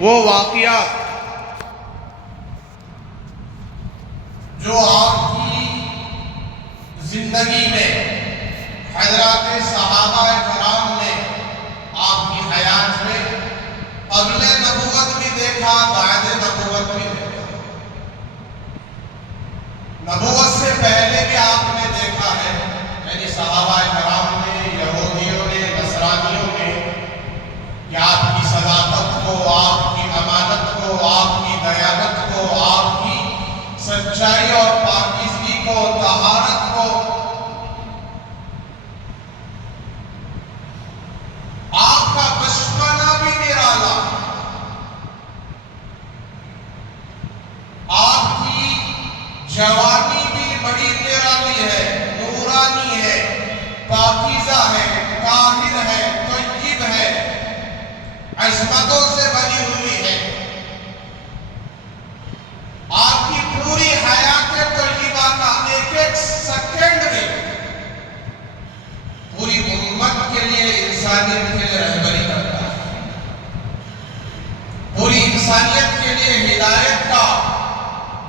وہ واقعات جو آپ کی زندگی میں حضرات صحابہ کرام نے آپ کی حیات میں قبل نبوت بھی دیکھا، بعد نبوت بھی دیکھا. نبوت سے پہلے بھی آپ نے دیکھا ہے، یعنی صحابہ کرام نے، یہودیوں نے، نصرانیوں نے، کہ آپ کی صداقت کو، آپ کی امانت کو، آپ کی دیانت کو، آپ کی سچائی اور پاکیزگی کو، طہارت کو، آپ کا بچپنا بھی نرالا، آپ کی جوانی بھی بڑی نرالی ہے، نورانی ہے، پاکیزہ ہے، طاہر ہے، طیب ہے، عظمتوں سے بنی ہوئی ہے. آپ کی پوری حیات طیبہ کا ایک ایک سیکنڈ میں پوری امت کے لیے، انسانیت کے لیے رہبری کرتا ہے، پوری انسانیت کے لیے ہدایت کا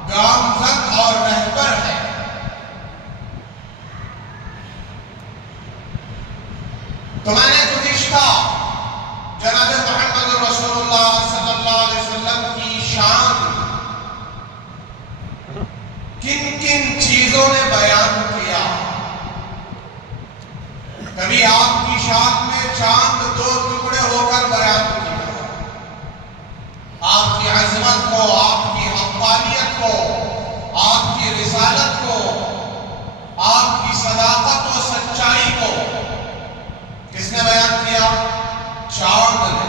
گامزن اور رہبر ہے. تو میں نے گزشتہ جناب محمد رسول اللہ صلی اللہ علیہ وسلم کی شان کن کن چیزوں نے بیان کیا. کبھی آپ کی شان میں چاند دو ٹکڑے ہو کر بیان کیا، آپ کی عظمت کو، آپ کی حقانیت کو، آپ کی رسالت کو، آپ کی صداقت و سچائی کو کس نے بیان کیا؟ چاند نے.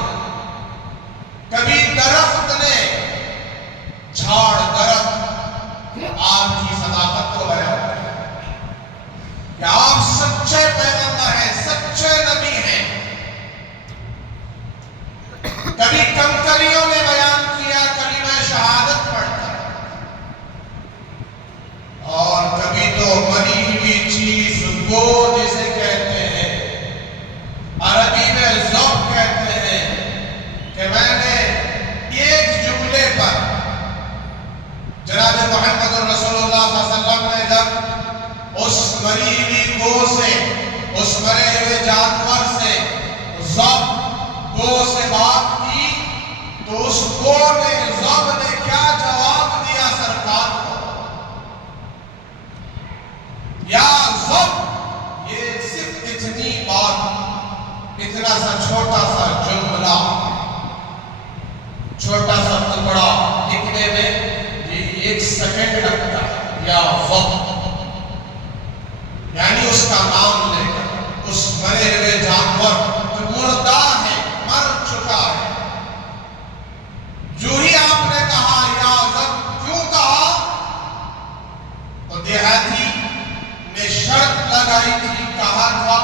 کبھی درخت نے، جھاڑ درخت آپ کی صداقت کو بیان کیا کہ آپ سچے پیغمبر ہیں، سچے نبی ہیں. کبھی کنکریوں نے بیان کیا کلمہ شہادت پڑھ کر، اور کبھی تو مری ہوئی چیز کو جسے کہتے ہیں، عربی میں ذوق کہتے ہیں، کہ میں نے ایک جملے پر جناب محمد رسول اللہ صلی اللہ علیہ وسلم نے جب اس مری ہوئی گو سے، اس مرے ہوئے جانور سے، ذوق گو سے بات کی، تو اس گو نے، ذوق نے کیا جواب دیا سرکار کو؟ یا ذوق، یہ صرف اتنی بات، اتنا سا چھوٹا سا جملہ، چھوٹا سا ٹکڑا لکھنے میں ایک سیکنڈ لگتا ہے. یا ذوق، یعنی اس کا نام لے کر اس مرے ہوئے جانور جو مردہ ہے، مر چکا ہے، جو ہی آپ نے کہا یا ذوق، کیوں کہا؟ تو دیہاتی نے شرط لگائی تھی، کہا تھا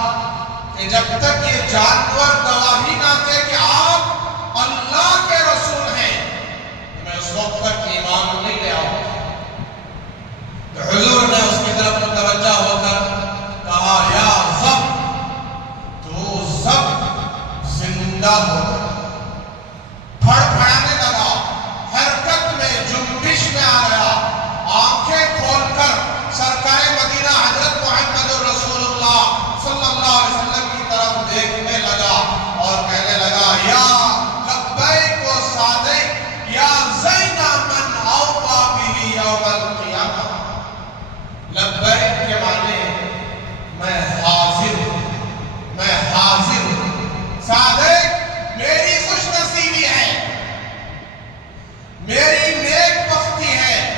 کہ جب تک یہ جانور گواہی نہ دے کہ آپ اللہ کے رسول ہیں، میں اس وقت تک ایمان نہیں لے آؤں. تو حضور نے اس کی طرف متوجہ ہو کر کہا یا ذوق، تو ذوق زندہ ہو گیا، پھڑپھڑانے لگا، حرکت میں، جنبش میں آ گیا، آنکھیں کھول کر سرکار مدینہ حضرت محمد رسول اللہ صلی اللہ علیہ وسلم کی طرف دیکھنے لگا اور کہنے لگا یا لبیک و صادق یا زین من اوفی بہ یوم القیامہ. لبیک کے معنی میں حاضر ہوں، میں حاضر ہوں. صادق، میری خوش نصیبی ہے، میری نیک بختی ہے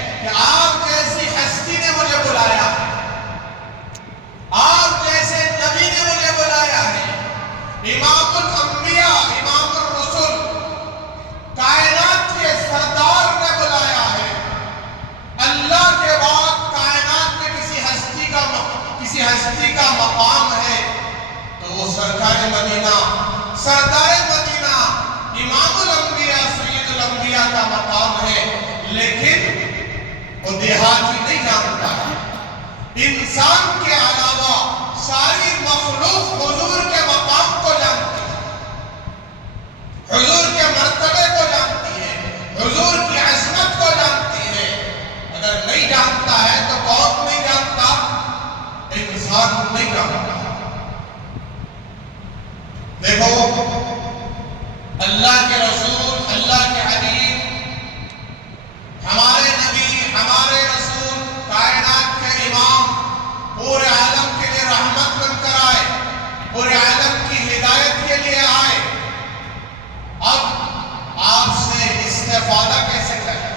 استفادہ کیسے کریں،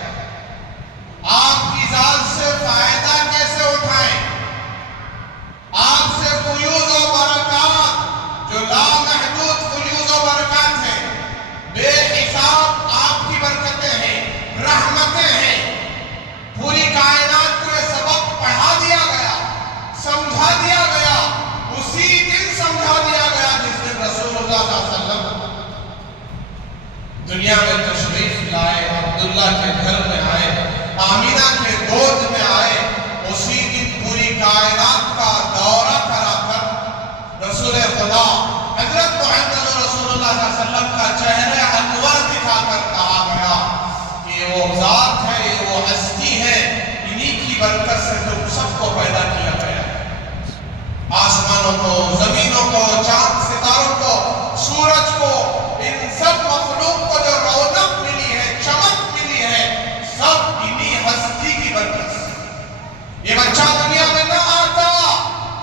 آپ کی ذات سے فائدہ کیسے اٹھائیں، آپ سے فیوض و برکات جو لامحدود فیوض و برکات ہیں، بے حساب آپ کی برکتیں ہیں، رحمتیں ہیں، پوری کائنات کو یہ سبق پڑھا دیا گیا، سمجھا دیا گیا، اسی دن سمجھا دیا گیا جس دن رسول اللہ صلی اللہ علیہ وسلم دنیا میں تشریف لائے، عبداللہ کے گھر میں آئے، آمینہ کے گود میں آئے، اسی دن پوری کائنات کا دورہ کرا کر رسول خدا حضرت محمد رسول اللہ صلی اللہ علیہ وسلم کا چہرہ انور دکھا کر کہا گیا کہ یہ وہ ذات ہے، یہ وہ ہستی ہے، انہی کی برکت سے تم سب کو پیدا کیا گیا ہے، آسمانوں کو، زمینوں کو، چاند ستاروں کو، سورج کو، ان سب مخلوق کو جو رونق ملی ہے، چمک ملی ہے، سب انہی ہستی کی برکت سے۔ یہ بچہ دنیا میں نہ آتا،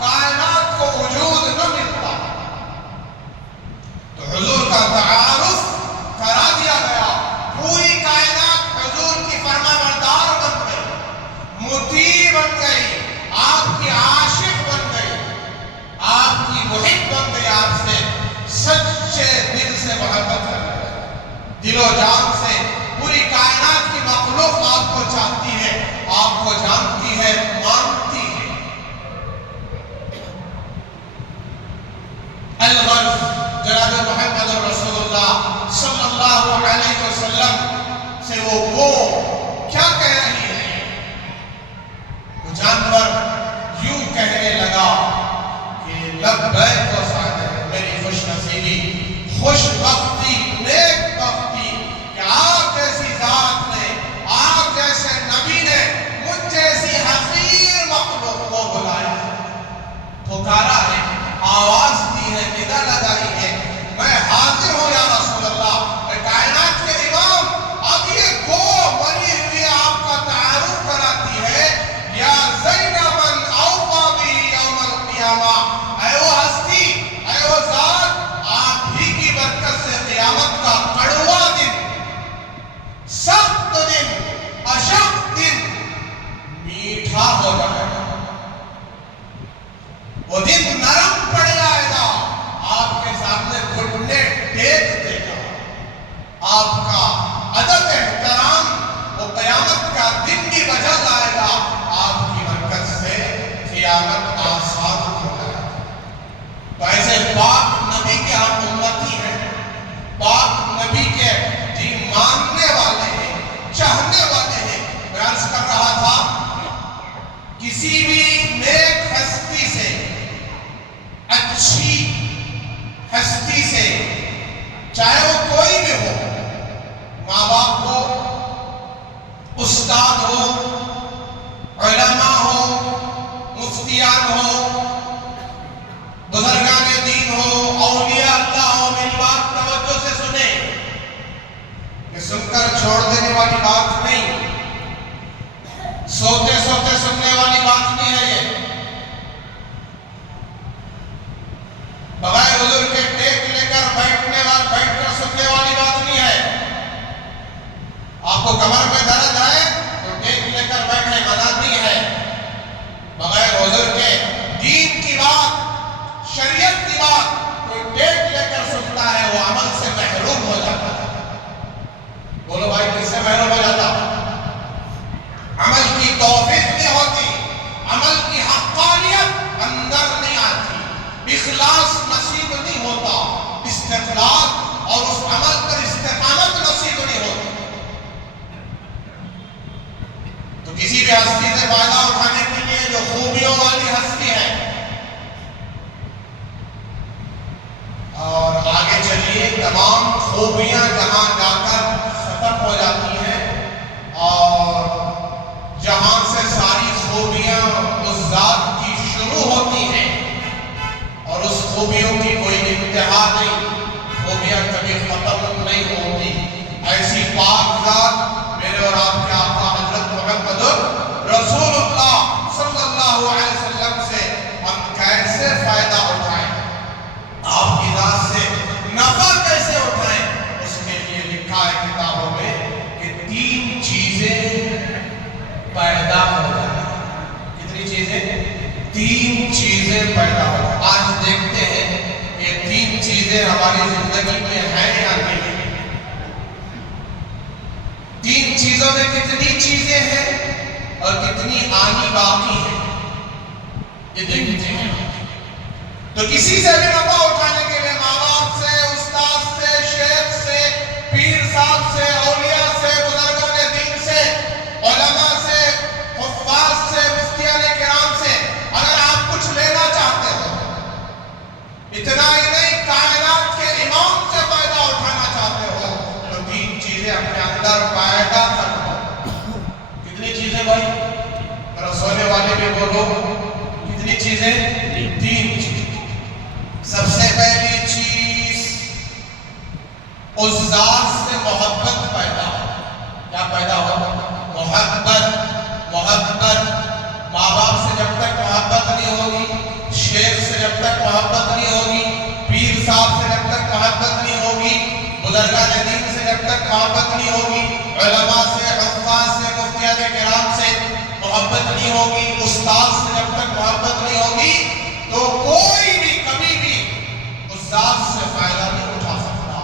کائنات کو وجود نہ ملتا، تو حضور کا تعارف کرا دیا گیا، پوری کائنات حضور کی فرما بردار بن گئی، مطیع بن گئی، آپ کی عاشق بن گئی، آپ کی محب بن گئی، آپ سے سچے دل سے محبت کر رہے ہیں، دل و جان سے پوری کائنات کی مخلوق آپ کو چاہتی ہے، آپ کو جانتی ہے، مانتی ہے۔ الغرض جناب محمد رسول اللہ صلی اللہ علیہ وسلم سے وہ کیا کہہ رہی ہے؟ وہ جانور یوں کہنے لگا کہ لبیک و سعدیک، میری خوش نصیبی، خوش بختی، نیک بختی کہ آپ جیسی ذات نے، آپ جیسے نبی نے مجھ جیسی حقیر مخلوق کو بلایا ہے، پکارا ہے، آواز دی ہے، ندا لگائی ہے، میں حاضر ہوں یا رسول اللہ، میں کائنات کے امام۔ اب یہ گو بنی ہوئی آپ کا تعارف کراتی ہے، یا زینباً اوفا بھی یوم القیامہ، اے وہ ہستی، اے وہ ذات، آپ ہی کی برکت سے قیامت کا کڑوا دن، سخت دن، اشق دن میٹھا ہو جائے گا، وہ دن نرم پڑ جائے گا، آپ کے سامنے گھٹنے ٹیک دے گا، آپ کا ادب احترام وہ قیامت کا دن بھی بجا لائے گا، آپ کی برکت سے قیامت آسان ہو جائے گا۔ تو ایسے پاک نبی کے ہم امتی ہیں، پاک نبی کے جی ماننے والے ہیں، چاہنے والے ہیں۔ میں عرض کر رہا تھا، کسی بھی نیک ہستی سے، اچھی ہستی سے، چاہے وہ کوئی بھی ہو، ماں باپ ہو، استاد ہو، علماء ہو، مفتیان ہو، بزرگان دین ہو، اولیاء اللہ ہو، میری بات توجہ سے سنیں، یہ سن کر چھوڑ دینے والی بات نہیں، سوتے سوتے سننے والی بات نہیں ہے، یہ بغیر حضور کے ٹیک لے کر بیٹھ کر سننے والی بات نہیں ہے۔ آپ کو کمر میں درد ہے تو ٹیک لے کر بیٹھے، منع نہیں ہے۔ بغیر حضور کے دین کی بات، شریعت کی بات کوئی ٹیک لے کر سنتا ہے، وہ عمل سے محروم ہو جاتا ہے۔ بولو بھائی، کس سے محروم ہو جاتا؟ عمل کی توفیق نہیں ہوتی، عمل کی حقانیت اندر نہیں آتی، اخلاص نصیب نہیں ہوتا، استقلال اور اس عمل پر استقامت نصیب نہیں ہوتی۔ تو کسی بھی ہستی سے فائدہ اٹھانے کے لیے جو خوبیوں والی ہستی ہے، اور آگے چلیے، تمام خوبیاں جہاں جا کر ختم ہو جاتی ہیں، اور جہاں سے ساری خوبیاں اس ذات کی شروع ہوتی ہیں، اور اس خوبیوں کی کوئی انتہا نہیں، خوبیاں کبھی ختم نہیں ہوتی، ایسی پاک ذات میرے اور آپ کے آقا حضرت محمد رسول اللہ صلی اللہ علیہ وسلم سے ہم کیسے فائدہ اٹھائیں، آپ کی ذات سے نفع کیسے اٹھائیں، اس کے لیے لکھا ہے کتابوں میں کہ کتنی چیزیں ہیں اور کتنی آنی باقی ہیں، یہ دیکھتے ہیں۔ تو کسی سے بھی نفع اٹھانے کے لیے ماں باپ سے، استاد سے، شیخ سے، پیر صاحب سے، اولیاء سے، بزرگان دین سے، علماء سے، حفاظ سے، مفتیان کرام سے اگر آپ کچھ لینا چاہتے ہو، اتنا ہی نہیں کائنات کے امام سے فائدہ اٹھانا چاہتے ہو، تو تین چیزیں اپنے اندر پیدا کرو۔ کتنی چیزیں بھائی؟ رسولے والے بھی بولو، کتنی چیزیں؟ تین چیزیں۔ سب سے پہلی چیز، اس ذات سے محبت پیدا ہو۔ کیا پیدا ہو؟ محبت۔ ماں باپ سے جب تک محبت نہیں ہوگی، شیخ سے جب تک محبت نہیں ہوگی، پیر صاحب سے جب تک محبت نہیں ہوگی، بزرگان دین سے جب تک محبت نہیں ہوگی، علماء سے، حفاظ سے، مفتیان کرام سے محبت نہیں ہوگی، استاد سے جب تک محبت نہیں ہوگی، تو کوئی بھی کبھی بھی اس ذات سے فائدہ نہیں اٹھا سکتا۔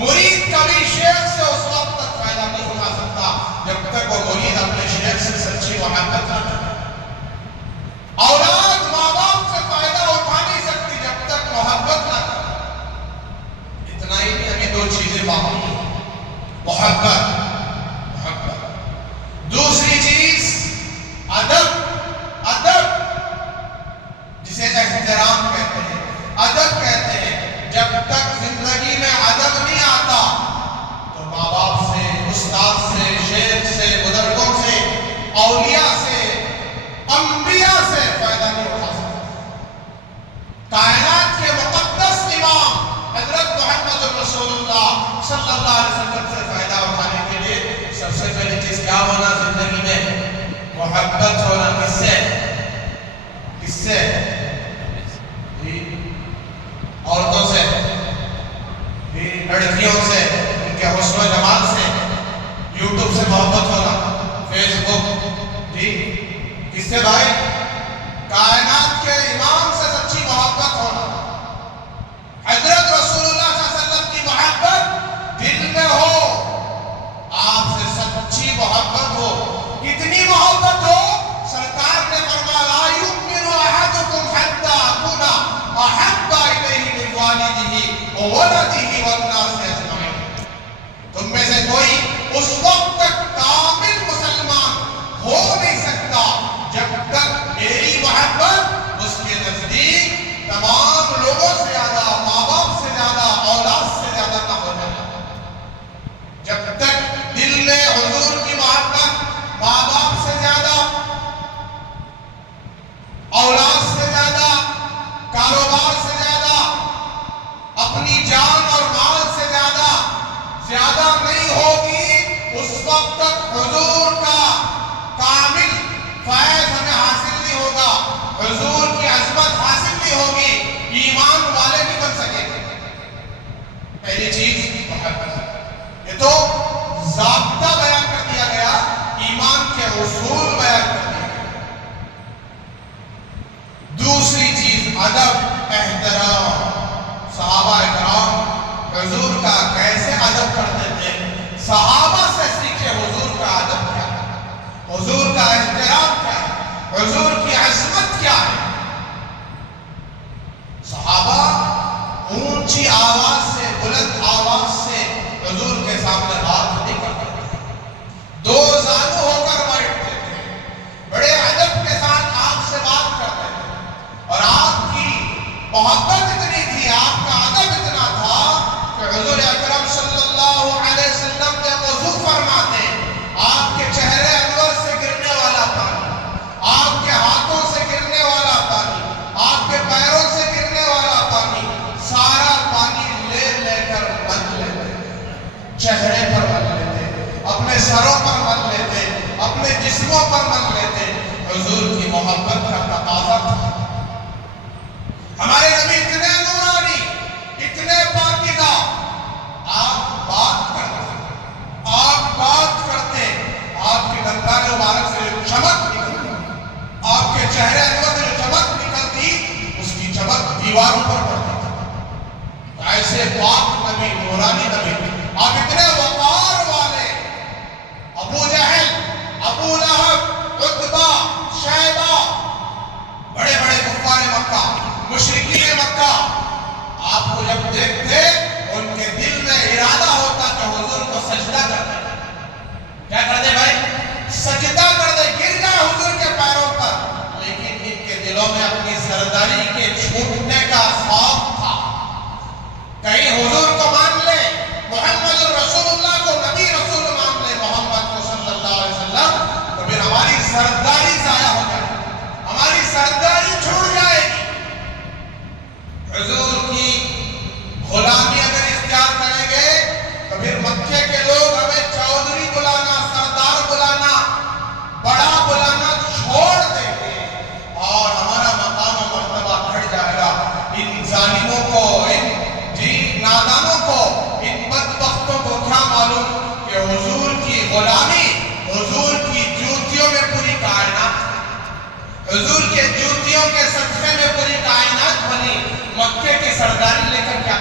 مرید کبھی شیخ سے اس وقت تک فائدہ نہیں اٹھا سکتا جب تک وہ مرید اپنے شیخ سے سچی محبت نہ کرے۔ اولاد ماں باپ سے فائدہ اٹھا نہیں سکتی جب تک محبت نہ کرے۔ اتنا ہی نہیں، ہمیں دو چیزیں باقی ہیں، محبت۔ دوسری چیز ادب جسے احترام کہتے ہیں، ادب کہتے ہیں۔ جب تک زندگی میں ادب نہیں آتا تو ماں باپ سے، استاد سے، شیخ سے، بزرگوں سے، اولیاء سے، انبیاء سے فائدہ نہیں اٹھا سکتا۔ کائنات کے مقدس امام حضرت محمد رسول اللہ صلی اللہ علیہ وسلم سے فائدہ اٹھانے کے لیے سب سے پہلی چیز کیا ہونا زندگی میں؟ محبت ہونا۔ کس سے؟ عورتوں سے، لڑکیوں سے، ان کے حسن و جمال سے، یوٹیوب سے محبت ہونا، فیس بک، کس سے بھائی؟ کائنات کے امام سے سچی محبت ہونا۔ حضرت رسول اللہ صلی اللہ علیہ وسلم کی محبت دل میں ہو، آپ سے سچی محبت ہو۔ کتنی محبت ہو؟ سرکار نے فرمایا لا یؤمن احدکم حتی اکون احب الیہ من والدہ وولدہ والناس اجمعین۔ تم میں سے کوئی اس وقت تک کامل مسلمان ہو نہیں سکتا جب تک میری محبت اس کے نزدیک تمام لوگوں سے زیادہ، ماں باپ سے زیادہ، اولاد سے زیادہ نہ ہو جائے۔ جب تک دل میں حضور کی محبت ماں باپ سے زیادہ، اولاد سے زیادہ، کاروبار سے زیادہ، اپنی جان اور مال سے زیادہ نہیں ہوگی، اس وقت تک حضور کا کامل فیض ہمیں حاصل نہیں ہوگا، حضور کی عظمت حاصل نہیں ہوگی، ایمان والے نہیں بن سکیں گے۔ پہلی چیز محبت۔ یہ تو ضابطہ بیان کر دیا گیا، ایمان کے اصول بیان کر دیا گیا۔ دوسری چیز ادب، احترام۔ صحابہ اکرام حضور کا کیسے ادب کرتے تھے؟ صحابہ سے سیکھے حضور کا ادب کیا ہے، حضور کا احترام کیا ہے، حضور کی عظمت کیا ہے۔ صحابہ اونچی آواز سے، بلند آواز سے حضور کے سامنے بات نہیں کرتے تھے، دو زانو ہو کر بیٹھتے تھے، بڑے ادب کے ساتھ آپ سے بات کرتے تھے، اور آپ کی محبت اتنی تھی، آپ کا ادب اتنا تھا کہ حضور اکرم صلی اللہ علیہ وسلم جب وضو فرماتے، آپ کے چہرے انور سے گرنے والا پانی، آپ کے ہاتھوں سے گرنے والا پانی، آپ کے پیروں سے گرنے والا پانی، سارا پانی لے لے کر مل لیتے، چہرے پر مل لیتے، اپنے سروں پر مل لیتے، اپنے جسموں پر مل لیتے۔ حضور کی محبت کا تقاضا تھا۔ ہمارے نبی اتنے نورانی، اتنے پاکیزہ، آپ بات کرتے، آپ کے دندان مبارک سے جو چمک نکلتی، آپ کے چہرے انور سے جو چمک نکلتی، اس کی چمک دیواروں پر پڑتی تھی۔ ایسے پاک نبی، نورانی نبی، آپ اتنے وقار والے، ابو جہل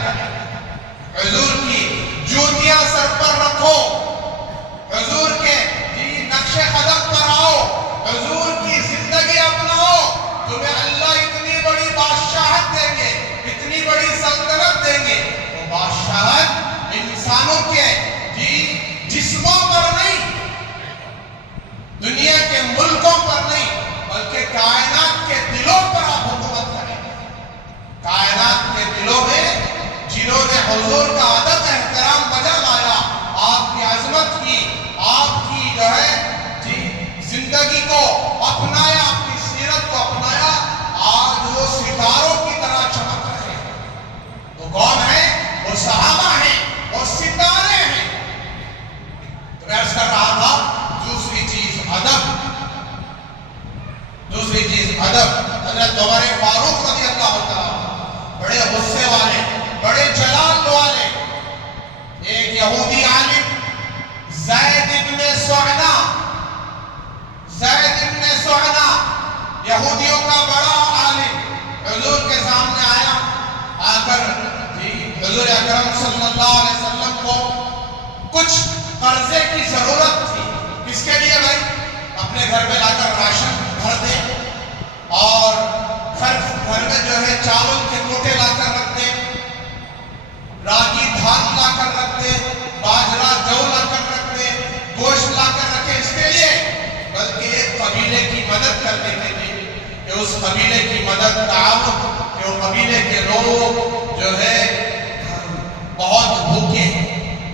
کریں، حضور کی جوتیاں سر پر رکھو، حضور کے نقش قدم پر آؤ، حضور کی زندگی اپناؤ، تمہیں اللہ اتنی بڑی بادشاہت دیں گے، اتنی بڑی سلطنت دیں گے۔ وہ بادشاہت انسانوں کے جسموں پر نہیں، دنیا کے ملکوں پر نہیں، بلکہ کائنات کے دلوں پر آپ حکومت کریں گے۔ کائنات کے دلوں میں جنہوں نے حضور کا ادب احترام بجا لایا، آپ کی عظمت کی، آپ کی زندگی کو اپنایا، اپنی سیرت کو اپنایا، آج وہ ستاروں کی طرح چمک رہے ہیں۔ وہ کون ہیں؟ وہ صحابہ ہیں، وہ ستارے ہیں۔ تو میں عرض کر رہا تھا دوسری چیز ادب، دوسری چیز ادب۔ حضرت عمر فاروق رضی اللہ تعالیٰ بڑے غصے والے، بڑے جلال والے، ایک یہودی عالم زید ابن سعنا، زید ابن سعنا یہودیوں کا بڑا عالم حضور کے سامنے آیا، آ کر حضور اکرم صلی اللہ علیہ وسلم کو کچھ قرضے کی ضرورت تھی۔ کس کے لیے بھائی؟ اپنے گھر میں لا کر راشن بھر دے، اور گھر میں جو ہے چاول کے موٹے لا کر رکھ دے، راگی دھان لا کر رکھ دے، باجرہ جو لا کر رکھ دے، گوشت لا کر رکھے، اس کے لیے بلکہ ایک قبیلے کی مدد کرنے کے لیے، کہ اس قبیلے کی مدد تعاون، کہ وہ قبیلے کے لوگ جو ہے بہت بھوکے ہیں،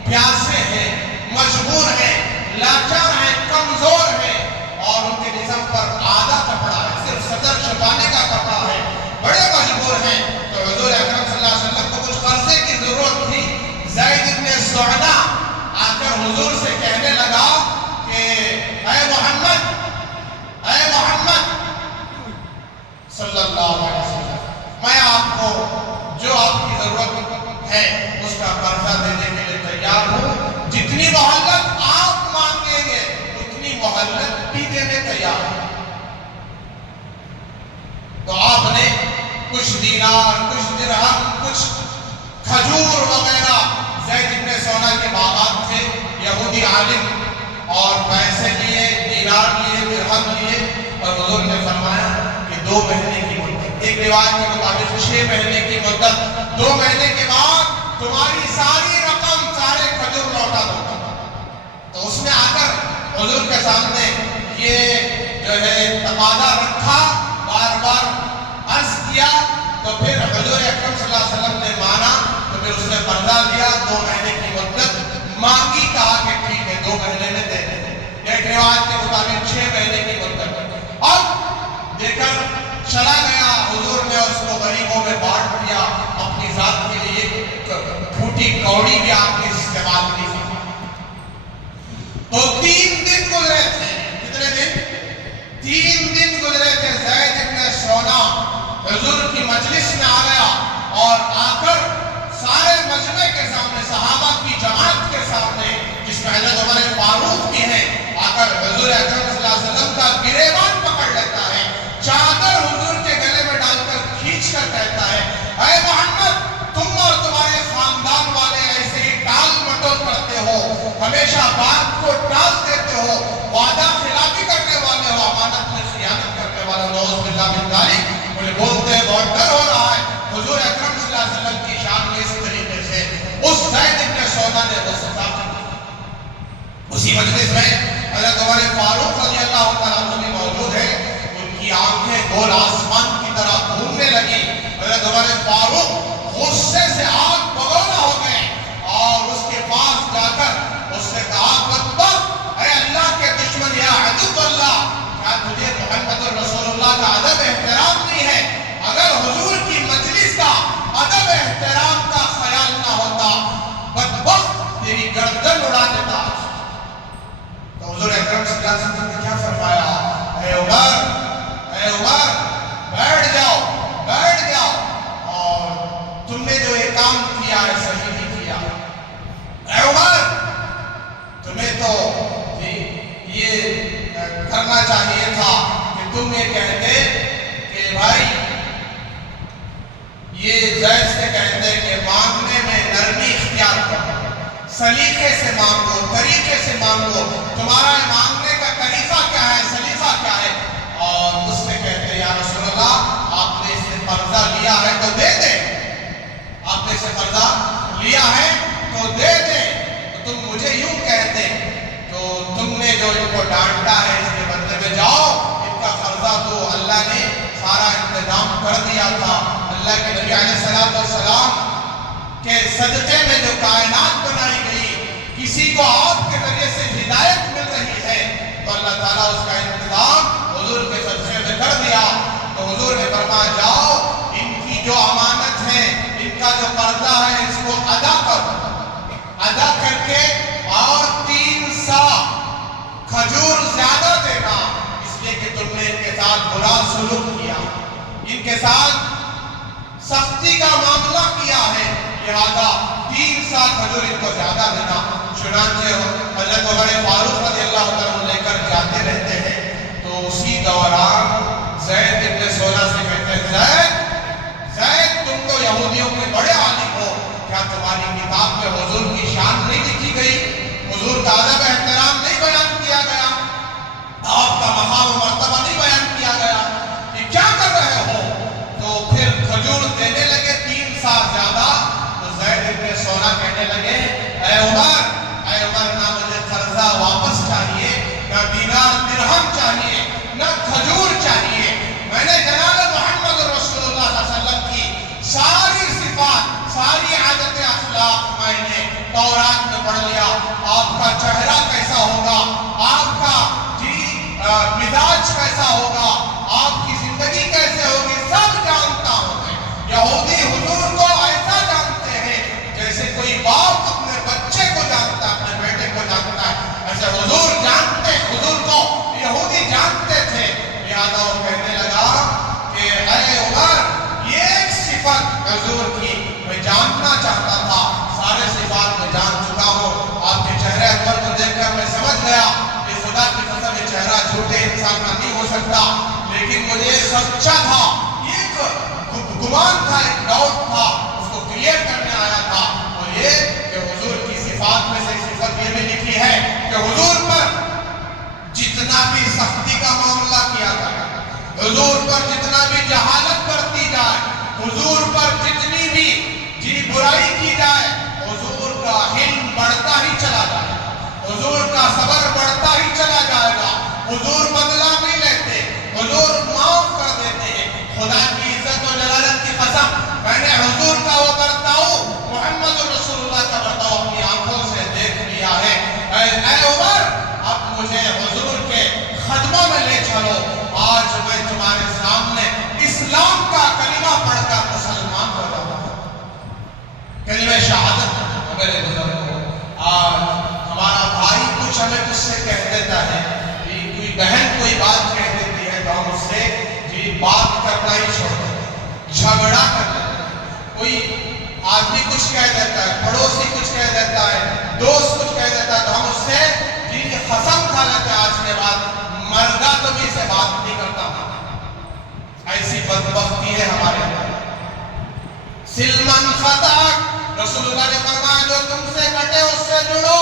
پیاسے ہیں، مجبور ہیں، لاچار ہیں، کمزور ہیں، اور ان کے جسم پر آدھا کپڑا ہے، صرف صدر چھپانے کا کپڑا ہے، بڑے مجبور ہیں۔ تو حضور اکرم صلی اللہ علیہ وسلم کو کچھ قرضے کی ضرورت تھی۔ زید ابن سعنا آ کر حضور سے کہنے لگا کہ اے محمد صلی اللہ علیہ وسلم، میں آپ کو جو آپ کی ضرورت ہے اس کا قرضہ دینے کے لیے تیار ہوں، جتنی مہلت آپ مانگیں گے اتنی مہلت بھی دینے تیار ہوں۔ تو آپ نے کچھ دینار، کچھ درہم، کچھ کھجور وغیرہ، زید ابن سعنا کے باغات تھے، یہودی عالم، اور پیسے لیے، دینار لیے، درہم لیے، اور حضور نے فرمایا کہ 2 مہینے کی مدت، ایک روایت کے مطابق 6 مہینے کی مدت، 2 مہینے کے بعد تمہاری ساری رقم، سارے کھجور لوٹا دوں گا۔ تو اس نے آ کر حضور کے سامنے یہ جو ہے تقاضا رکھا، بار بار عرض کیا، تو پھر حضور اکرم صلی اللہ علیہ وسلم نے مانا، تو پھر اس نے قرضہ دیا، 2 مہینے کی مدت مانگی، کہا کہ ٹھیک ہے 2 مہینے میں دے دیں۔ ایک روایت کے مطابق 6 مہینے کی مدت، اب دے کر چلا گیا۔ حضور نے اس کو غریبوں میں بانٹ دیا، اپنی ذات کے لیے ایک پھوٹی کوڑی بھی آپ نے استعمال کی۔ تو 3 دن گزرے تھے، کتنے دن؟ 3 دن گزرے تھے۔ زید ابن سعنا حضور کی مجلس میں آ گیا، اور آ کر سارے مجمع کے سامنے، صحابہ کی جماعت کے سامنے، جس میں حضرت عمر فاروق بھی ہیں، آ کر حضور اکرم صلی اللہ علیہ وسلم کا گریبان پکڑ لیتا ہے، چادر حضور کے گلے میں ڈال کر کھینچ کر کہتا ہے اے محمد، تم اور تمہارے خاندان والے ایسے ہی ٹال مٹول کرتے ہو، ہمیشہ بات کو ٹال دیتے ہو، وعدہ خلافی کرنے والے ہو، امانت میں خیانت کرنے والے ہو، نعوذ باللہ من ذالک۔ مجھے بولتے بہت ڈر ہو رہا ہے۔ حضور اکرم صلی اللہ علیہ وسلم کی شان میں اس طریقے سے اس زید ابن سعنا نے وہ سزا دی۔ اسی مجلس میں حضرت عمر فاروق رضی اللہ تعالیٰ عنہ بھی موجود ہے، ان کی آنکھیں گول آسمان کی طرح گھومنے لگی۔ حضرت عمر فاروق غصے سے آگ بگولا ہو گئے، اور اس کے پاس جا کر اس نے کہا بدبخت، اے اللہ کے دشمن، یا عدو اللہ، کیا تجھے محمد رسول اللہ کا ادب احترام نہیں ہے؟ اگر حضور کی مجلس کا ادب احترام کا خیال نہ ہوتا، بدبخت تیری گردن اڑا دیتا۔ تو حضور اکرم صلی اللہ علیہ وسلم نے کیا فرمایا؟ اے عمر، بیٹھ جاؤ، بیٹھ جاؤ، اور تم نے جو یہ کام کیا ہے صحیح نہیں کیا۔ اے عمر، تمہیں تو یہ کرنا چاہیے تھا کہ تم یہ کہتے کہ بھائی یہ زید سے کہتے ہیں کہ مانگنے میں نرمی اختیار کرو، سلیقے سے مانگو، طریقے سے مانگو، تمہارا مانگنے کا طریقہ کیا ہے، سلیقہ کیا ہے؟ اور اس سے کہتے ہیں یا رسول اللہ آپ نے اس سے قرضہ لیا ہے تو دے دیں، آپ نے اس سے قرضہ لیا ہے تو دے دیں، تو تم مجھے یوں کہتے تو تم نے جو ان کو ڈانٹا ہے اس کے بدلے میں جاؤ ان کا قرضہ تو اللہ نے سارا انتظام کر دیا تھا، اللہ کے نبی علیہ السلام کہ صدقے میں جو کائنات بنائی گئی، کسی کو آپ کے ذریعے سے ہدایت مل رہی ہے تو اللہ تعالیٰ اس کا انتظام حضور کے صدقے میں کر دیا۔ تو حضور نے فرمایا جاؤ ان کی جو امانت ہے، ان کا جو قرضہ ہے اس کو ادا کرو، ادا کر کے اور 3 سا کھجور زیادہ دینا، اس لیے کہ تم نے ان کے ساتھ برا سلوک کیا، ان کے ساتھ سختی کا معاملہ کیا ہے، لہذا 3 سا کھجور ان کو زیادہ دینا۔ چنانچہ حضرت عمر فاروق رضی اللہ عنہ لے کر جاتے رہتے ہیں تو اسی دوران زید ابن سونا سے کہتے ہیں زید تم تو یہودیوں کے بڑے عالم ہو، کیا تمہاری کتاب میں حضور کی شان نہیں لکھی گئی، حضور کا ادب احترام نہیں بیان کیا گیا، آپ کا مقام و مرتبہ نہیں بیان کیا گیا، یہ کیا کر رہے ہو؟ تو پھر کھجور دینے لگے 3 سا زیادہ۔ تو زید ابن سونا کہنے لگے اے عمر نہ مجھے قرضہ واپس چاہیے، نہ دینار درہم چاہیے، نہ کھجور چاہیے، میں نے جناب محمد رسول اللہ صلی اللہ علیہ وسلم کی ساری صفات، ساری عادت اخلاق میں نے تورات میں پڑھ لیا، آپ کا چہرہ کیسا ہوگا، آپ کا مزاج کیسا ہوگا، آپ کی زندگی کیسے ہوگی، سب جانتا ہوں میں۔ یہودی حضور کو ایسا جانتے ہیں جیسے کوئی باپ اپنے بچے کو جانتا ہے، اپنے بیٹے کو جانتا ہے، ایسے حضور جانتے، حضور کو یہودی جانتے تھے۔ لہذا وہ کہنے لگا کہ اے عمر یہ ایک صفت حضور کی میں جاننا چاہتا تھا، سارے صفات میں جان چکا ہوں، آپ کے چہرے انور کو دیکھ کر میں سمجھ گیا کہ خدا کی قسم یہ چہرہ جھوٹے انسان کا نہیں ہو سکتا، لیکن مجھے یہ سچا تھا، یہ ایک گمان تھا، ایک ڈاؤٹ تھا، اس کو کلیئر کرنے آیا تھا، اور یہ کہ حضور کی صفات میں سے صفت یہ بھی لکھی ہے کہ حضور پر جتنا بھی سختی کا معاملہ کیا جائے، حضور پر جتنا بھی جہالت برتی جائے، حضور پر جتنی بھی برائی کی جائے، حضور کا علم بڑھتا ہی چلا جائے گا، حضور کا صبر بڑھتا ہی چلا جائے گا، حضور بدلہ نہیں لیتے، حضور معاف کر دیتے ہیں۔ خدا کی عزت و جلالت کی قسم میں نے حضور کا وہ برتاؤ، محمد رسول اللہ کا برتاؤ اپنی آنکھوں سے دیکھ لیا ہے۔ اے عمر اب مجھے حضور کے خدموں میں لے چلو، آج میں تمہارے سامنے اسلام کا کلمہ پڑھ کر مسلمان ہو جاؤں، کلمہ شہادت میرے بزرگوں۔ آج ہمارا بھائی کچھ ہمیں کچھ سے کہہ دیتا ہے، کوئی بہن کوئی بات کہہ دیتی ہے تو ہم اس سے بات کرنا ہی چھوڑ دیتے ہیں، جھگڑا کر لیتے ہیں، کوئی آدمی کچھ کہہ دیتا ہے، پڑوسی کچھ کہہ دیتا ہے، دوست کچھ کہہ دیتا ہے تو ہم اس سے قسم کھا لیتے ہیں آج کے بعد مرگا تو بھی سے بات نہیں کرتا۔ ایسی بدبختی ہے ہمارے اندر۔ سلمن خطاک رسول اللہ نے فرمایا جو تم سے کٹے اس سے جڑو،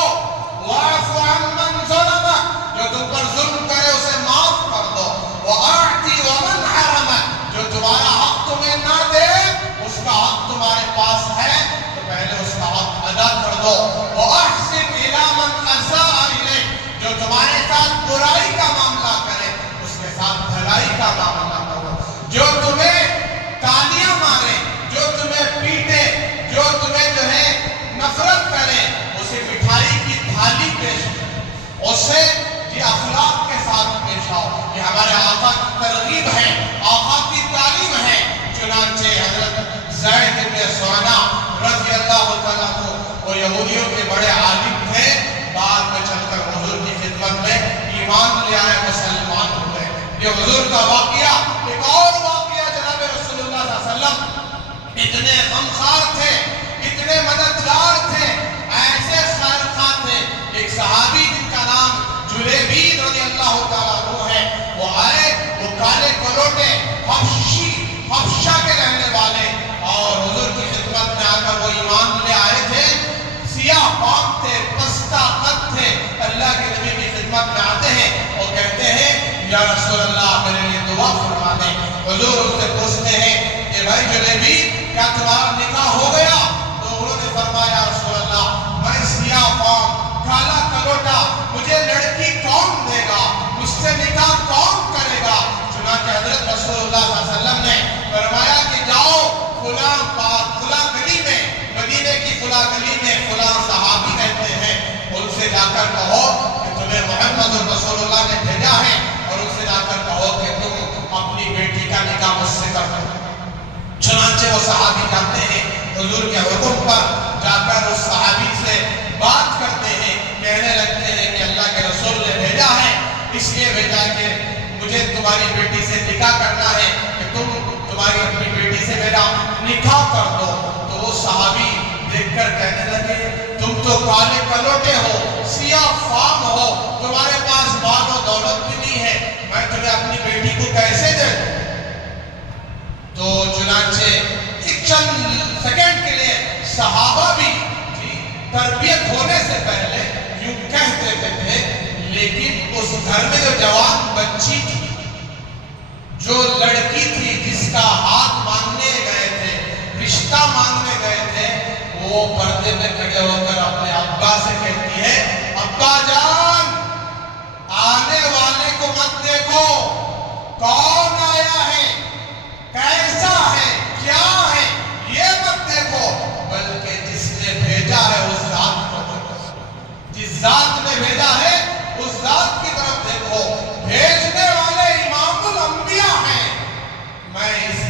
واعف عمن ظلمک جو تم پر ظلم کرے اسے معاف کر دو، واعطی ومن حرمک جو تمہارا حق تمہیں نہ دے اس کا حق تمہارے پاس ہے تو پہلے اس کا حق ادا کر دو، واحسن الی من اساء الیک جو تمہارے ساتھ برائی کا معاملہ کرے اس کے ساتھ بھلائی کا معاملہ کرو، جو تمہیں تالیاں مارے، جو تمہیں پیٹے، جو تمہیں جو ہے نفرت کرے اسے مٹھائی کی تھالی پیش کرو، اسے اخلاق کے ساتھ پیش آؤ۔ یہ ہمارے آقا کی ترغیب ہے، آقا کی تعلیم ہے۔ چنانچہ حضرت زید بن سونا رضی اللہ تعالیٰ کو وہ یہودیوں کے بڑے عالم تھے، بعد میں چل کر حضور کی خدمت میں ایمان لے آئے، مسلمان ہو گئے۔ یہ حضور کا واقعہ ایک اور واقعہ جناب رسول اللہ صلی اللہ علیہ وسلم اتنے غمخوار تھے، اتنے مددگار تھے، ایسے خیرخواہ تھے۔ ایک صحابی جن کا نام جلیبید رضی اللہ تعالیٰ عنہ ہے، وہ آئے، وہ کالے کلوٹے حبشہ کے رہنے والے، اور تھے، پستہ قد تھے، اللہ کے نبی کی خدمت میں آتے ہیں اور کہتے ہیں یا رسول اللہ میرے لیے دعا فرما دیں۔ حضور ان سے پوچھتے ہیں کہ بھائی جلیبی کیا تمہارا نکاح ہو گیا؟ تو انہوں نے فرمایا یا رسول اللہ میں سیاہ فام کالا کلوٹا، مجھے لڑکی کون دے گا، مجھ سے نکاح کون کرے گا؟ چنانچہ حضرت رسول اللہ صلی اللہ علیہ وسلم نے فرمایا کہ جاؤ فلاں گلی میں، مدینے کی فلاں گلی میں فلاں صحابی رہتے ہیں، ان سے جا کر کہو کہ تمہیں محمد رسول اللہ نے بھیجا ہے، اور ان سے جا کر کہو کہ تم اپنی بیٹی کا نکاح مجھ سے کر دو۔ چنانچہ وہ صحابی جاتے ہیں، حضور کے حکم پر جا کر اس صحابی سے بات کرتے ہیں، کہنے لگتے ہیں کہ اللہ کے رسول نے بھیجا ہے، اس لیے بھیجا کہ مجھے تمہاری بیٹی سے نکاح کرنا ہے، کہ تم تمہاری اپنی بیٹی سے میرا نکاح کر دو۔ تو وہ صحابی دیکھ کر کہنے لگے تم تو کالے کلوٹے ہو، سیاہ فام ہو، تمہارے پاس مال و دولت بھی نہیں ہے، میں تمہیں اپنی بیٹی کو کیسے دے دوں؟ تو چنانچہ ایک چند سیکنڈ کے لیے صحابہ بھی تربیت ہونے سے پہلے یوں کہہ دیتے تھے، لیکن اس گھر میں جو جوان بچی تھی، جو لڑکی تھی جس کا ہاتھ مانگنے گئے تھے، رشتہ مانگنے گئے تھے، وہ پردے میں کھڑے ہو کر اپنے ابا سے کہتی ہے ابا جان آنے والے کو مت دیکھو، کون آیا ہے، کیسا ہے، کیا ہے، یہ مت دیکھو، بلکہ جس نے بھیجا ہے اس ذات کو دیکھو، جس ذات نے بھیجا ہے اس ذات کی طرف دیکھو، بھیجنے والے امام الانبیاء ہیں، میں اس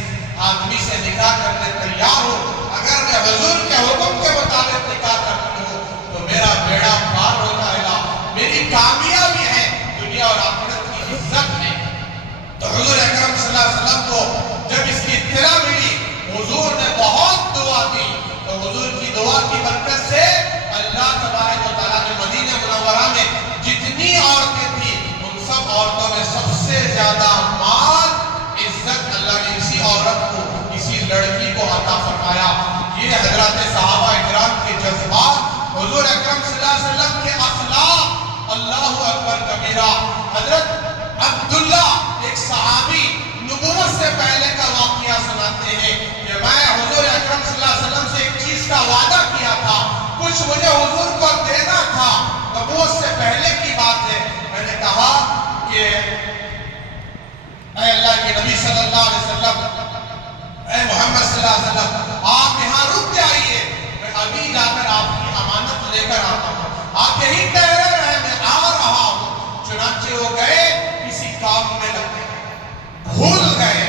آدمی سے نکاح کرنے تیار ہوں، اگر میں حضور کے حکم کے مطابق نکاح کرتی ہوں تو میرا بیڑا پار ہو جائے گا، میری کامیابی ہے، دنیا اور آخرت کی عزت ہے۔ تو حضور اکرم صلی اللہ علیہ وسلم کو جب اس کی اطلاع ملی، حضور نے بہت دعا کی، تو حضور کی دعا کی برکت سے اللہ تبارک و تعالیٰ نے مدینہ منورہ میں جتنی عورتیں تھیں ان سب عورتوں میں سب سے زیادہ مال عزت اللہ نے اسی عورت کو، اسی لڑکی کو عطا فرمایا۔ یہ حضرات صحابہ اکرام کے جذبات، حضور اکرم صلی اللہ علیہ وسلم کے اخلاق، اللہ اکبر کبیرہ۔ حضرت عبداللہ ایک صحابی نبوت سے پہلے کا واقعہ سناتے ہیں کہ میں حضور اکرم صلی اللہ علیہ وسلم سے ایک چیز کا وعدہ کیا تھا، کچھ مجھے حضور کو دینا تھا، نبوت سے پہلے کی بات ہے، میں نے کہا کہ اے اللہ کے نبی صلی اللہ علیہ وسلم، اے محمد صلی اللہ علیہ وسلم، آپ یہاں رک جائیے، میں ابھی جا کر آپ کی امانت لے کر آتا ہوں، آپ یہیں ٹھہرے رہے، میں آ رہا ہوں۔ چنانچہ وہ گئے، کسی کام میں لگ گئے، بھول گئے،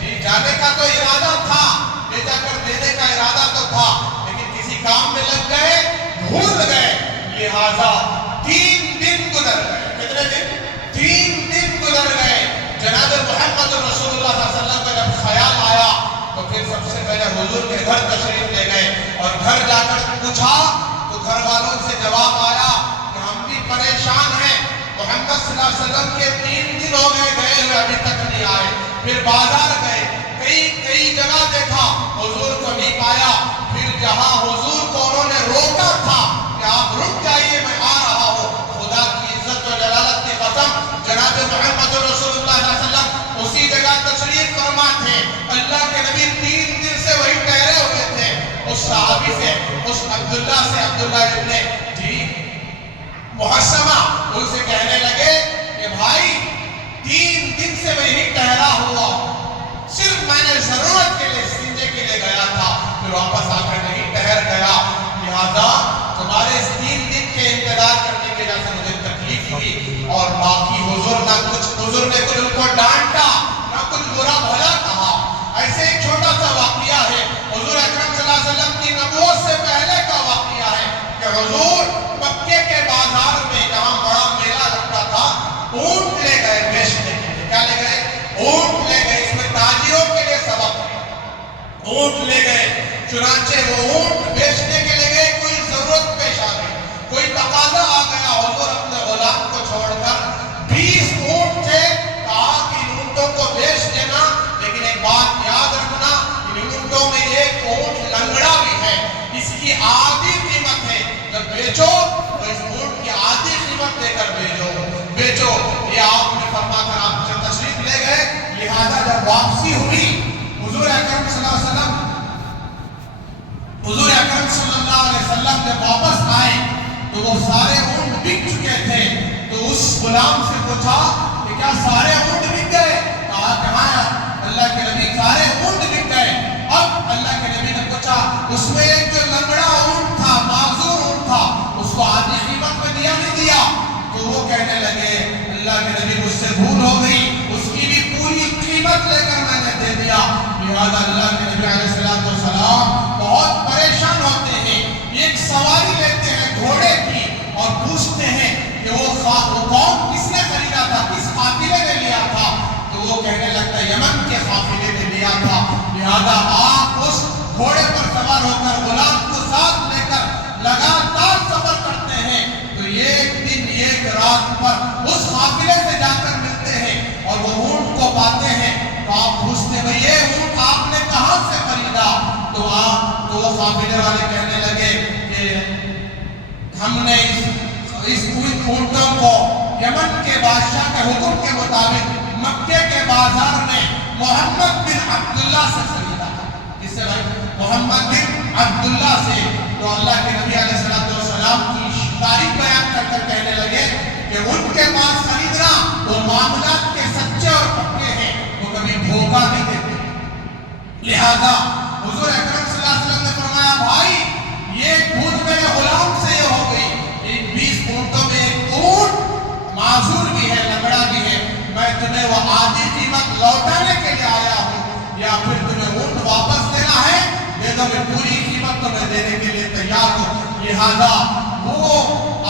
جی جانے کا تو ارادہ تھا، لے جا کر دینے کا ارادہ تو تھا، لیکن کسی کام میں لگ گئے، بھول گئے، لہٰذا 3 دن گزر گئے۔ کتنے دن؟ 3 دن گزر گئے۔ جناب محمد رسول اللہ صلی اللہ علیہ وسلم کا جب خیال آیا تو پھر سب سے پہلے حضور کے گھر تشریف لے گئے، اور گھر جا کر پوچھا تو گھر والوں سے جواب آیا کہ ہم بھی پریشان ہیں، محمد صلی اللہ علیہ وسلم کے 3 دن ہو گئے ہوئے ابھی تک نہیں آئے۔ پھر بازار گئے، کئی جگہ دیکھا، حضور کو نہیں پایا، پھر جہاں حضور کو انہوں نے روکا تھا کہ آپ رک جائیے میں آ رہا ہوں، خدا کی عزت و جلالت کی قسم جناب محمد رسول اللہ صلی اللہ علیہ وسلم اسی جگہ تشریف فرما تھے، اللہ کے نبی 3 دن سے وہی ٹھہرے ہوئے تھے۔ اس صحابی سے، اس عبداللہ سے، عبداللہ ابن محسمہ، ان سے کہنے لگے کہ بھائی 3 دن سے میں یہی ٹھہرا ہوا، صرف میں نے ضرورت کے لیے استنجے کے لیے گیا تھا، پھر واپس آ کر نہیں ٹھہر گیا، لہذا تمہارے اس 3 دن کے انتظار کرنے کی وجہ سے مجھے تکلیف ہوئی، اور باقی حضور نے کچھ ان کو ڈانٹا، نہ کچھ برا بھلا کہا۔ ایسے ایک چھوٹا سا واقعہ ہے، حضور اکرم صلی اللہ علیہ وسلم کی نبوت سے پہلے کا واقعہ ہے کہ حضور مکے کے بازار میں جہاں بڑا میلہ لگتا تھا، اونٹ لے گئے بیچنے کے لیے۔ کیا لے گئے؟ اونٹ لے گئے، اس میں تاجروں کے لیے سبق ہے، اونٹ لے گئے۔ چنانچہ وہ اونٹ بیچنے کے لیے گئے، کوئی ضرورت پیش آ گئی، کوئی تقاضا آ گیا، حضور اپنے غلام کو چھوڑ کر 20 اونٹ تھے، کہا کہ ان اونٹوں کو بیچ دینا، لیکن ایک بات یاد رکھنا، ان اونٹوں میں ایک اونٹ لنگڑا بھی ہے، اس کی آدھی قیمت ہے، جب بیچو حضور اکرم صلی اللہ علیہ وسلم جب واپس آئے تو وہ سارے اونٹ بک چکے تھے. تو اس غلام سے پوچھا کہ کیا سارے اونٹ بک گئے؟ کہا کہ ہاں اللہ کے نبی سارے اونٹ بک گئے. اب اللہ کے نبی نے پوچھا اس میں ایک جو لنگڑا اونٹ تھا، معذور اونٹ تھا، اس کو آدھی قیمت میں دیا نہیں دیا؟ تو وہ کہنے لگے اللہ کے نبی مجھ سے بھول ہو گئی، اس کی بھی پوری قیمت لے کر میں نے دے دیا. لہذا اللہ کے نبی علیہ السلام بہت پریشان ہوتے ہیں. ایک سواری لیتے ہیں گھوڑے کی اور پوچھتے ہیں کہ وہ کون کس نے خریدا تھا، کس قافلے نے لیا تھا؟ تو وہ کہنے لگتا ہے یمن کے قافلے نے لیا تھا. لہذا آپ اس گھوڑے پر سوار ہو کر غلام کو ساتھ لے کر لگاتار سفر کرتے ہیں. تو ایک دن ایک رات پر اس قافلے سے جا کر ملتے ہیں اور وہ اونٹ کو پاتے ہیں. تو آپ پوچھتے ہیں یہ اونٹ آپ نے کہاں سے خریدا؟ تو وہ قافلے والے کہنے لگے کہ ہم نے اس اونٹوں کو یمن کے بادشاہ کے حکم کے مطابق مکے کے بازار میں محمد بن عبداللہ سے خریدا. کس سے بھائی؟ محمد بن عبداللہ سے. تو اللہ کے نبی علیہ السلام کی تاریخ بیان کر کر کہنے لگے کہ ان کے پاس خریدنا وہ معاملات کے سچے اور پکے ہیں، وہ کبھی دھوکہ نہیں دیتے. لہذا حضور اکرم صلی اللہ علیہ وسلم نے فرمایا بھائی یہ بھول میرے غلام سے یہ ہو گئی. 20 اونٹوں میں ایک اونٹ معذور بھی ہے، لنگڑا بھی ہے، میں تمہیں وہ آدھی قیمت لوٹانے کے لیے آیا ہوں، یا پھر تمہیں اونٹ واپس دینا ہے دے دو، میں پوری قیمت تمہیں دینے کے لیے تیار ہوں. لہذا وہ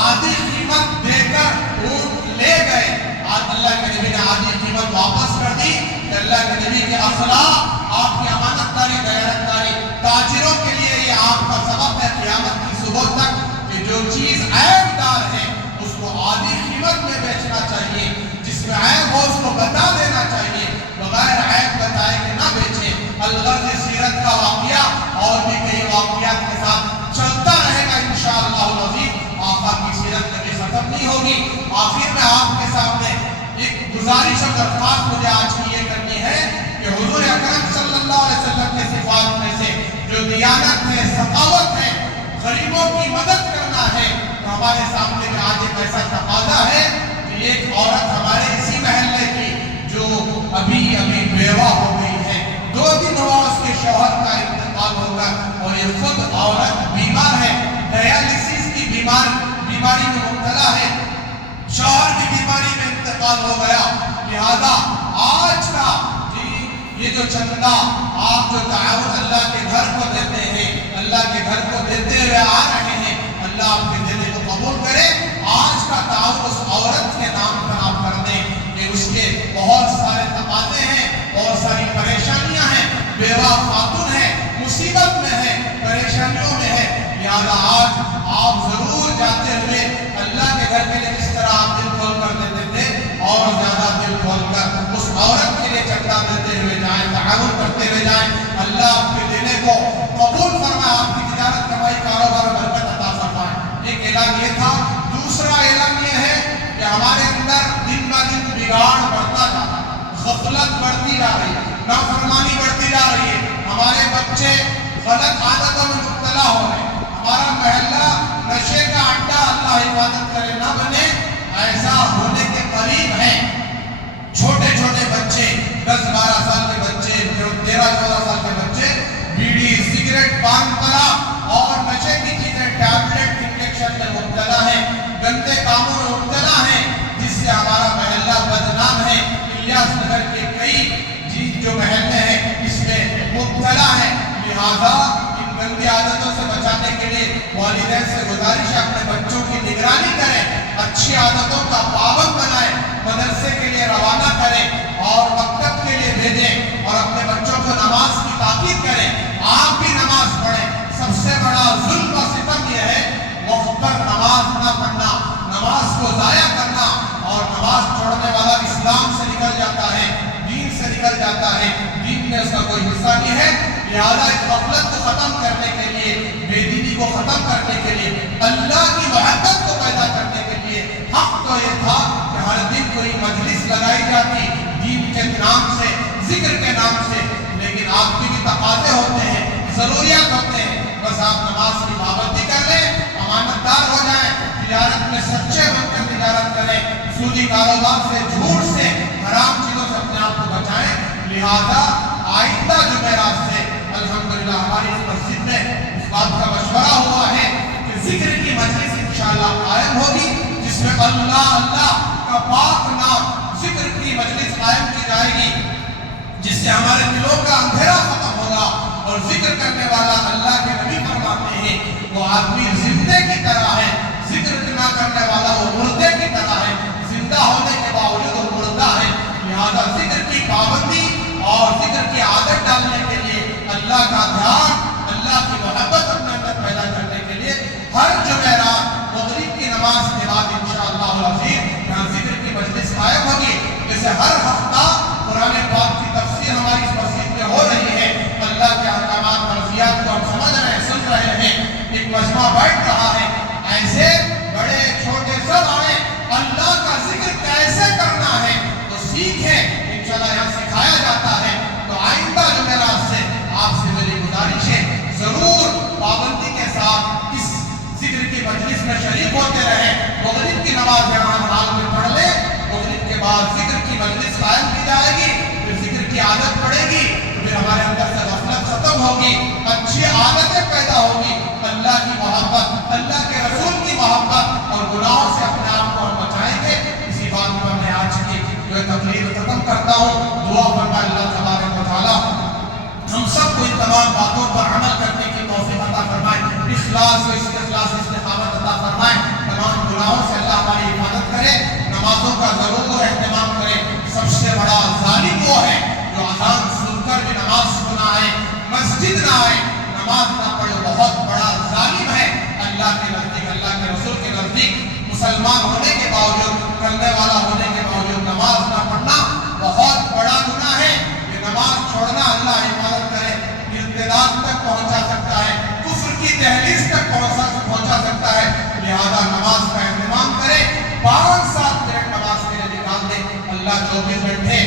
آدھی قیمت دے کر اونٹ لے گئے. اللہ کے نبی نے آدھی قیمت واپس کر دی. کہ اللہ کے نبی کے اخلاق، آپ کی امانت داری، غیرت داری، تاجروں کے لیے یہ آپ کا سبق ہے قیامت کی صبح تک کہ جو چیز عیب دار ہے اس کو آدھی قیمت میں بیچنا چاہیے، جس میں عیب ہو اس کو بتا دینا چاہیے، بغیر عیب بتائے کہ نہ بیچے. الغرض سیرت کا واقعہ اور بھی کئی واقعات کے ساتھ چلتا رہے گا انشاءاللہ العزیز. آقا کی سیرت کبھی ختم نہیں ہوگی. آخر میں آپ کے سامنے ایک گزارش اور درخواست مجھے آج کی یہ کرنی ہے کہ حضور اکرم صلی اللہ علیہ وسلم کے صفات میں سے جو دیانت ہے، سخاوت ہے، غریبوں کی مدد کرنا ہے، تو ہمارے سامنے میں آج ایک ایسا تقاضا ہے کہ ایک عورت ہمارے اسی محلے کی جو ابھی بیوہ ہو گئی ہے، 2 دن ہوا اس کے شوہر کا انتقال ہوگا اور یہ خود عورت بیمار ہے، ڈیالیسس کی بیماری میں مبتلا ہے، شوہر کی بیماری میں انتقال ہو گیا. لہذا آج کا یہ جو چندہ آپ جو تعاون اللہ کے گھر کو دیتے ہیں، اللہ کے گھر کو دیتے ہوئے آ رہے ہیں، اللہ آپ کے دینے کو قبول کرے. آج کا تعاون اس عورت کے نام پر آپ کر دیں کہ اس کے بہت سارے تقاضے ہیں، بہت ساری پریشانیاں ہیں، بیوہ خاتون ہے، مصیبت میں ہے، پریشانیوں میں ہے. لہذا آج آپ ضرور جاتے ہوئے اللہ کے گھر کے لیے جس طرح آپ دل کھول کر دیتے تھے اور زیادہ دل کھول کر اس عورت کے لیے چندہ دیتے ہوئے جائیں، تعاون کرتے ہوئے جائیں. اللہ آپ کے دینے کو قبول فرمائے، آپ کی تجارت کمائی کاروبار میں برکت عطا فرمائے. ایک اعلان یہ تھا. دوسرا اعلان یہ ہے کہ ہمارے اندر دن بہ دن بگاڑ بڑھتا جا رہا ہے، غفلت بڑھتی جا رہی ہے، نافرمانی بڑھتی جا رہی ہے، ہمارے بچے غلط عادتوں میں مبتلا ہو رہے ہیں، ہمارا محلہ نشے کا اڈا، اللہ حفاظت کرے نہ بنے، ایسا ہونے کے قریب ہے. چھوٹے چھوٹے بچے، 10-12 سال کے بچے، 13-14 سال کے بچے بیڑی، سگریٹ، پان پرا اور نشے کی چیزیں، ٹیبلٹ، انجیکشن میں مبتلا ہیں، گندے کاموں میں مبتلا ہیں، جس سے ہمارا محلہ بدنام ہے. الیاس نگر کے کئی جو محلے ہیں اس میں مبتلا ہیں. لہذا ان گندی عادتوں سے بچانے کے لیے والدین سے گزارش ہے اپنے بچوں کی نگرانی کریں، اچھی عادتوں کا پابند بنائیں، مدرسے کے لیے روانہ کریں اور مکتب کے لیے بھیجیں اور اپنے بچوں کو نماز کی تاکید کریں. آپ بھی نماز پڑھیں. سب سے بڑا ظلم و ستم یہ ہے وقت پر نماز نہ پڑھنا، نماز کو ضائع کرنا، اور نماز چھوڑنے والا اسلام سے نکل جاتا ہے، دین سے نکل جاتا ہے، دین میں اس کا کوئی حصہ نہیں ہے. لہذا اس غفلت کو ختم کرنے کے لیے، بے دینی کو ختم کرنے کے لیے، اللہ کی محبت کو پیدا کرنے کے لیے حق تو یہ تھا کہ ہر دن کوئی مجلس لگائی جاتی دین کے نام سے، ذکر کے نام سے، لیکن آپ کی بھی تقاضے ہوتے ہیں، ضروریات ہوتے ہیں. بس آپ نماز کی پابندی کر لیں، امانت دار ہو جائیں، تجارت میں سچے بن کر تجارت کریں، سودی کاروبار سے، جھوٹ سے، حرام چیزوں سے اپنے آپ کو بچائیں. لہذا آئندہ جمعرات سے الحمدللہ ہماری اس مسجد میں اس بات کا مشورہ ہوا ہے کہ ذکر کی مجلس انشاءاللہ قائم ہوگی، جس میں اللہ اللہ کا پاک نام ذکر کی مجلس قائم کی جائے گی، جس سے ہمارے دلوں کا اندھیرا ختم ہوگا. اور ذکر کرنے والا اللہ کے نبی فرماتے ہیں وہ آدمی زندے کی طرح ہے، ذکر نہ کرنے والا وہ مردے کی طرح ہے، زندہ ہونے کے باوجود وہ مردہ ہے. لہذا ذکر کی پابندی اور ذکر کی عادت ڈالنے کے لیے، اللہ کا دھیان، اللہ کی محبت اپنے اندر پیدا کرنے کے لیے ہر جمعرات مغرب کی نماز کے بعد انشاءاللہ العظیم یہاں ذکر کی مجلس قائم ہوگی. جیسے ہر ہفتہ قرآن پاک کی تفسیر ہماری اس مسجد میں ہو رہی ہے، اللہ کے احکامات مرضیات کو ہم سمجھ رہے ہیں، سن رہے ہیں، ایک مجمع بیٹھ رہا ہے. ایسے بڑے چھوٹے سب آئیں، اللہ کا ذکر کیسے کرنا ہے تو سیکھیں. انشاءاللہ یہاں سکھایا جاتا ہے. تو آئندہ جمعرات سے آپ سے میری گزارش ہے ضرور پابندی کے ساتھ اس ذکر کی مجلس میں شریک ہوتے رہیں. مغرب کی نماز یہاں حال میں پڑھ لیں، مغرب کے بعد ذکر کی مجلس قائم کی جائے گی، پھر ذکر کی عادت پڑے گی، پھر ہمارے اندر سے غفلت ختم ہوگی، اچھی عادتیں پیدا ہوگی، اللہ کی محبت، اللہ کے رسول کی محبت اور گناہوں سے اپنے آپ کو ہم بچائیں گے. اسی بات کو میں آج کی جو تقریر ختم کرتا ہوں. دعا فرمائے اللہ تبارک و تعالیٰ ہم سب کو ان تمام باتوں پر عمل کرنے کی توفیق عطا فرمائے، اخلاص و استخلاص استقامت عطا فرمائے. تمام گناہوں سے اللہ ہماری حفاظت کرے، نمازوں کا ضرور اہتمام کرے. سب سے بڑا ظالم وہ ہے جو اذان سن کر بھی نماز کو نہ آئے، مسجد نہ آئے، نماز نہ پڑھے. بہت بڑا ظالم ہے اللہ کے نزدیک، اللہ کے رسول کے نزدیک. مسلمان ہونے کے باوجود، کرنے والا ہونے کے باوجود نماز نہ پڑھنا بہت بڑا گناہ ہے. یہ نماز چھوڑنا اللہ حفاظت کرے ارتداد تک پہنچا سکتا ہے، کفر کی دہلیز تک پہنچا سکتا ہے. لہذا نماز کا اہتمام کرے، 5-7 منٹ نماز کے لیے نکال دیں. اللہ 24 گھنٹے